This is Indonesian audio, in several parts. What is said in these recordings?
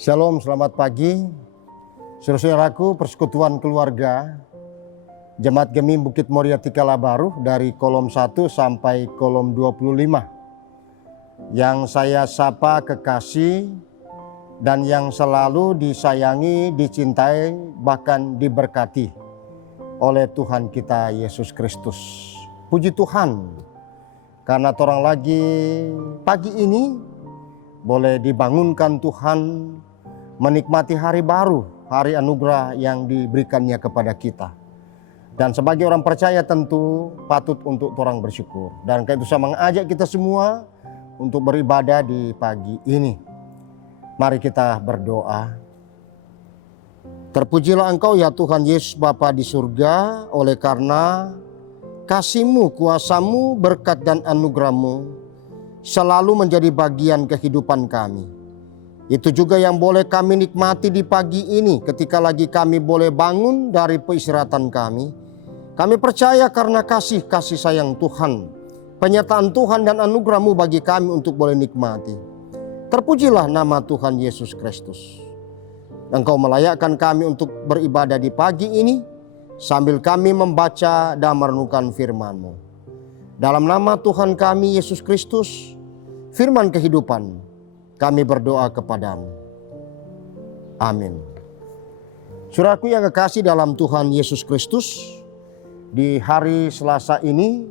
Shalom, selamat pagi. Saudara-saudaraku, persekutuan keluarga Jemaat Gemim Bukit Moria Tikala Baru dari kolom 1 sampai kolom 25. Yang saya sapa kekasih dan yang selalu disayangi, dicintai, bahkan diberkati oleh Tuhan kita Yesus Kristus. Puji Tuhan, karena orang lagi pagi ini boleh dibangunkan Tuhan menikmati hari baru, hari anugerah yang diberikannya kepada kita. Dan sebagai orang percaya tentu patut untuk orang bersyukur. Dan karena itu saya mengajak kita semua untuk beribadah di pagi ini. Mari kita berdoa. Terpujilah Engkau ya Tuhan Yesus Bapa di surga, oleh karena kasih-Mu, kuasa-Mu, berkat dan anugerah-Mu selalu menjadi bagian kehidupan kami. Itu juga yang boleh kami nikmati di pagi ini ketika lagi kami boleh bangun dari peristirahatan kami. Kami percaya karena kasih sayang Tuhan, penyertaan Tuhan dan anugerah-Mu bagi kami untuk boleh nikmati. Terpujilah nama Tuhan Yesus Kristus. Engkau melayakkan kami untuk beribadah di pagi ini sambil kami membaca dan merenungkan firman-Mu. Dalam nama Tuhan kami Yesus Kristus, firman kehidupan, kami berdoa kepadamu. Amin. Saudaraku yang kekasih dalam Tuhan Yesus Kristus, di hari Selasa ini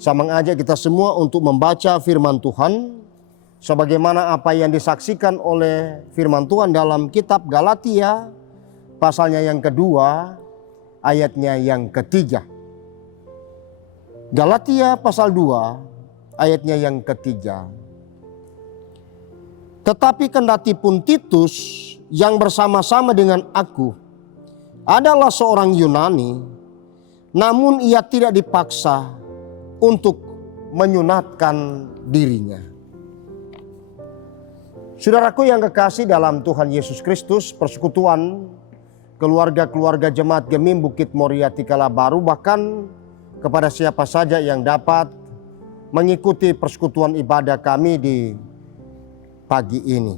saya mengajak kita semua untuk membaca firman Tuhan sebagaimana apa yang disaksikan oleh firman Tuhan dalam kitab Galatia pasalnya yang kedua, ayatnya yang ketiga. Galatia pasal 2 ayatnya yang ketiga. Tetapi kendati pun Titus yang bersama-sama dengan aku adalah seorang Yunani, namun ia tidak dipaksa untuk menyunatkan dirinya. Saudaraku yang kekasih dalam Tuhan Yesus Kristus, persekutuan keluarga-keluarga Jemaat Gemim Bukit Moria Tikala Baru, bahkan kepada siapa saja yang dapat mengikuti persekutuan ibadah kami di pagi ini.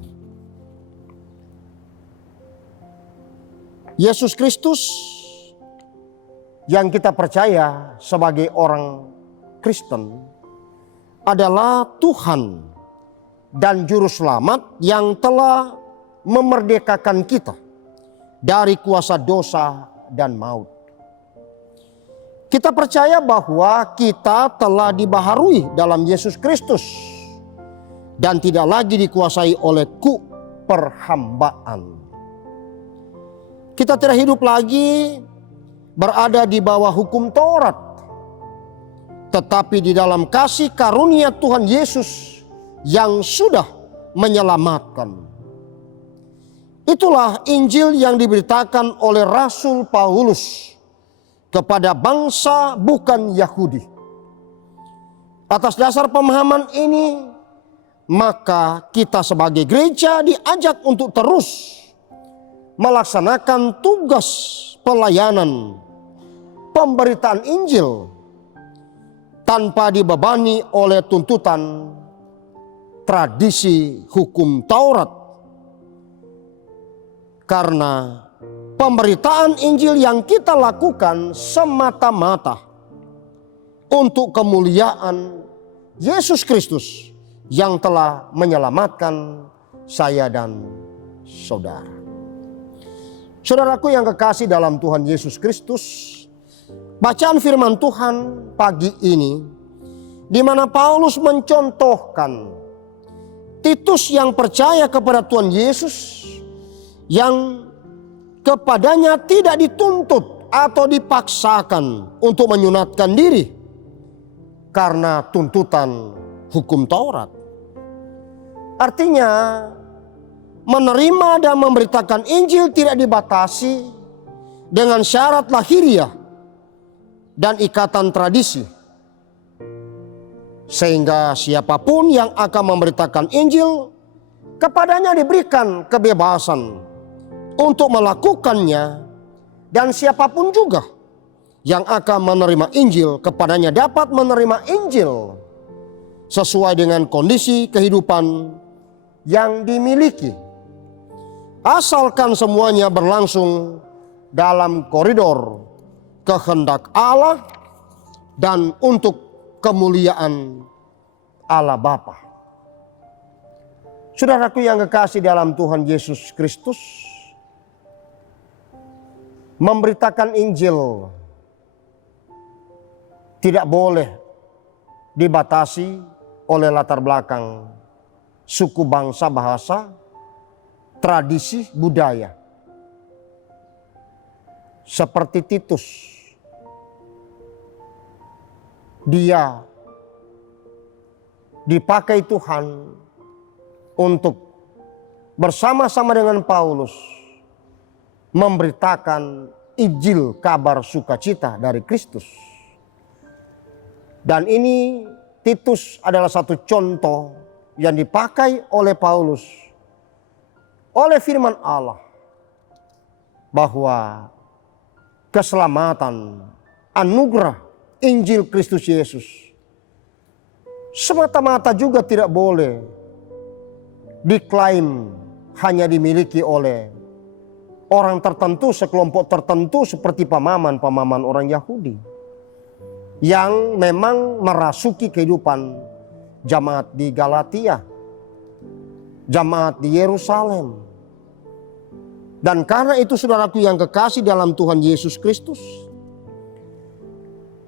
Yesus Kristus yang kita percaya sebagai orang Kristen adalah Tuhan dan Juru Selamat yang telah memerdekakan kita dari kuasa dosa dan maut. Kita percaya bahwa kita telah dibaharui dalam Yesus Kristus dan tidak lagi dikuasai oleh perhambaan. Kita tidak hidup lagi berada di bawah hukum Taurat, tetapi di dalam kasih karunia Tuhan Yesus yang sudah menyelamatkan. Itulah Injil yang diberitakan oleh Rasul Paulus kepada bangsa bukan Yahudi. Atas dasar pemahaman ini, maka kita sebagai gereja diajak untuk terus melaksanakan tugas pelayanan pemberitaan Injil tanpa dibebani oleh tuntutan tradisi hukum Taurat. Karena pemberitaan Injil yang kita lakukan semata-mata untuk kemuliaan Yesus Kristus yang telah menyelamatkan saya dan saudara. Saudaraku yang kekasih dalam Tuhan Yesus Kristus, bacaan firman Tuhan pagi ini di mana Paulus mencontohkan Titus yang percaya kepada Tuhan Yesus, yang kepadanya tidak dituntut atau dipaksakan untuk menyunatkan diri karena tuntutan hukum Taurat. Artinya menerima dan memberitakan Injil tidak dibatasi dengan syarat lahiriah dan ikatan tradisi. Sehingga siapapun yang akan memberitakan Injil, kepadanya diberikan kebebasan untuk melakukannya, dan siapapun juga yang akan menerima Injil, kepadanya dapat menerima Injil sesuai dengan kondisi kehidupan yang dimiliki. asalkan semuanya berlangsung dalam koridor kehendak Allah dan untuk kemuliaan Allah Bapa. Saudaraku yang kekasih dalam Tuhan Yesus Kristus, memberitakan Injil tidak boleh dibatasi oleh latar belakang suku, bangsa, bahasa, tradisi, budaya. Seperti Titus, dia dipakai Tuhan untuk bersama-sama dengan Paulus memberitakan Injil, kabar sukacita dari Kristus. Dan ini Titus adalah satu contoh yang dipakai oleh Paulus oleh firman Allah, bahwa keselamatan, anugerah Injil Kristus Yesus semata-mata juga tidak boleh diklaim hanya dimiliki oleh orang tertentu, sekelompok tertentu seperti paman-paman orang Yahudi yang memang merasuki kehidupan jemaat di Galatia, jemaat di Yerusalem. Dan karena itu saudaraku yang kekasih dalam Tuhan Yesus Kristus,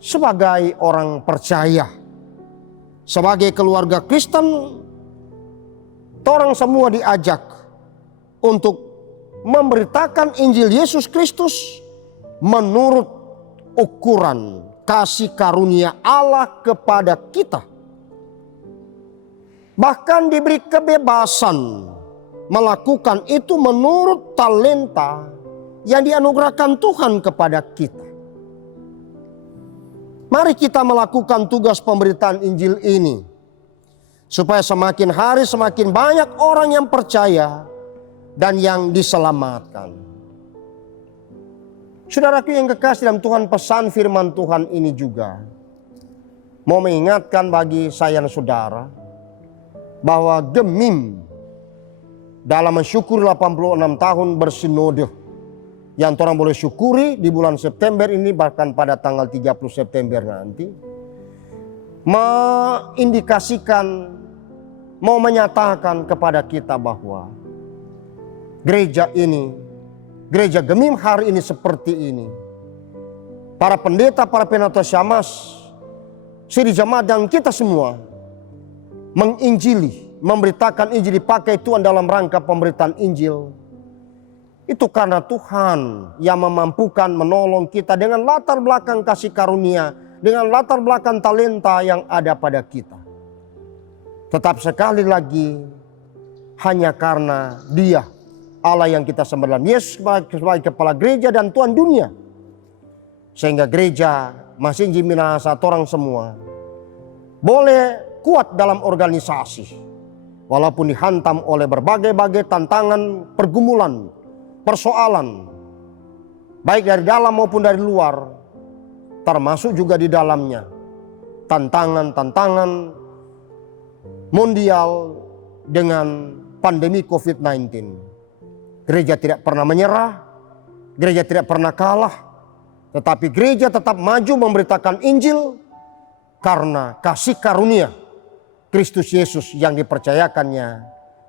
sebagai orang percaya, sebagai keluarga Kristen, orang semua diajak untuk memberitakan Injil Yesus Kristus menurut ukuran kasih karunia Allah kepada kita. Bahkan diberi kebebasan melakukan itu menurut talenta yang dianugerahkan Tuhan kepada kita. Mari kita melakukan tugas pemberitaan Injil ini, supaya semakin hari semakin banyak orang yang percaya dan yang diselamatkan. Saudaraku yang kekasih dalam Tuhan, pesan firman Tuhan ini juga mau mengingatkan bagi saya dan saudara bahwa Gemim dalam mensyukuri 86 tahun bersinode yang orang boleh syukuri di bulan September ini, bahkan pada tanggal 30 September nanti, mengindikasikan, mau menyatakan kepada kita bahwa gereja ini, gereja Gemim hari ini seperti ini. Para pendeta, para penatua syamas, siri jemaat dan kita semua menginjili, memberitakan Injil, dipakai Tuhan dalam rangka pemberitaan Injil. Itu karena Tuhan yang memampukan menolong kita dengan latar belakang kasih karunia, dengan latar belakang talenta yang ada pada kita. Tetap sekali lagi, hanya karena Dia, Allah yang kita sembah, Yesus sebagai kepala gereja dan Tuhan dunia, sehingga gereja masih Minahasa orang semua boleh kuat dalam organisasi, walaupun dihantam oleh berbagai-bagai tantangan, pergumulan, persoalan, baik dari dalam maupun dari luar, termasuk juga di dalamnya tantangan-tantangan mondial dengan pandemi COVID-19. Gereja tidak pernah menyerah, gereja tidak pernah kalah, tetapi gereja tetap maju memberitakan Injil karena kasih karunia Kristus Yesus yang dipercayakannya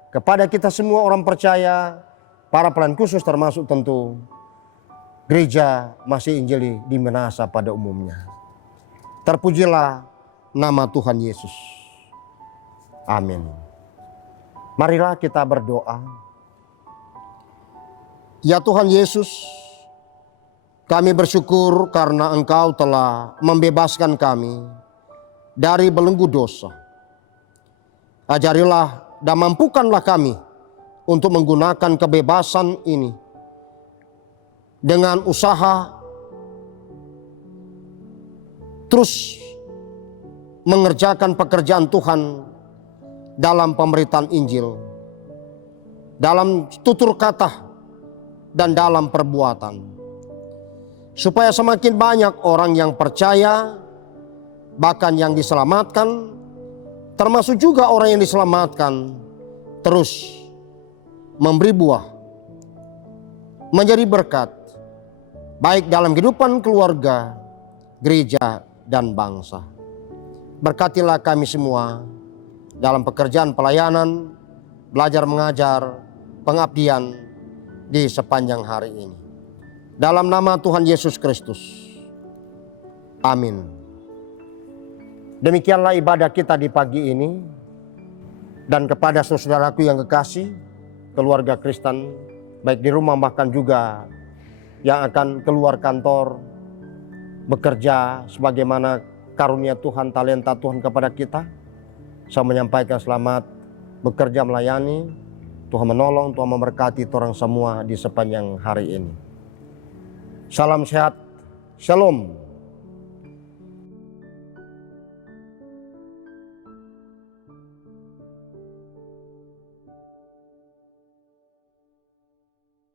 kepada kita semua orang percaya, para pelayan khusus termasuk tentu gereja masih Injili di Minahasa pada umumnya. Terpujilah nama Tuhan Yesus. Amin. Marilah kita berdoa. Ya Tuhan Yesus, kami bersyukur karena Engkau telah membebaskan kami dari belenggu dosa. Ajarilah dan mampukanlah kami untuk menggunakan kebebasan ini dengan usaha terus mengerjakan pekerjaan Tuhan dalam pemberitaan Injil, dalam tutur kata dan dalam perbuatan, supaya semakin banyak orang yang percaya, bahkan yang diselamatkan, termasuk juga orang yang diselamatkan terus memberi buah menjadi berkat, baik dalam kehidupan keluarga, gereja, dan bangsa. Berkatilah kami semua dalam pekerjaan pelayanan, belajar mengajar, pengabdian di sepanjang hari ini. Dalam nama Tuhan Yesus Kristus. Amin. Demikianlah ibadah kita di pagi ini. Dan kepada saudaraku yang kekasih, keluarga Kristen, baik di rumah bahkan juga yang akan keluar kantor, bekerja sebagaimana karunia Tuhan, talenta Tuhan kepada kita. Saya menyampaikan selamat bekerja melayani, Tuhan menolong, Tuhan memberkati orang semua di sepanjang hari ini. Salam sehat, shalom.